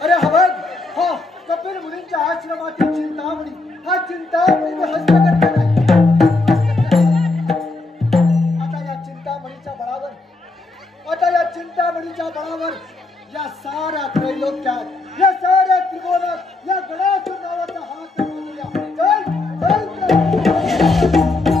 अरे हवं हा कपिल मुनींच्या आश्रमातील चिंतामणी हा चिंतामणी हस्तगत केलाय. आता या चिंतामणीच्या बळावर या साऱ्या त्रैलोक्यात या साऱ्या त्रिभुवनात या गणासुर नावाचा हात चल चल चल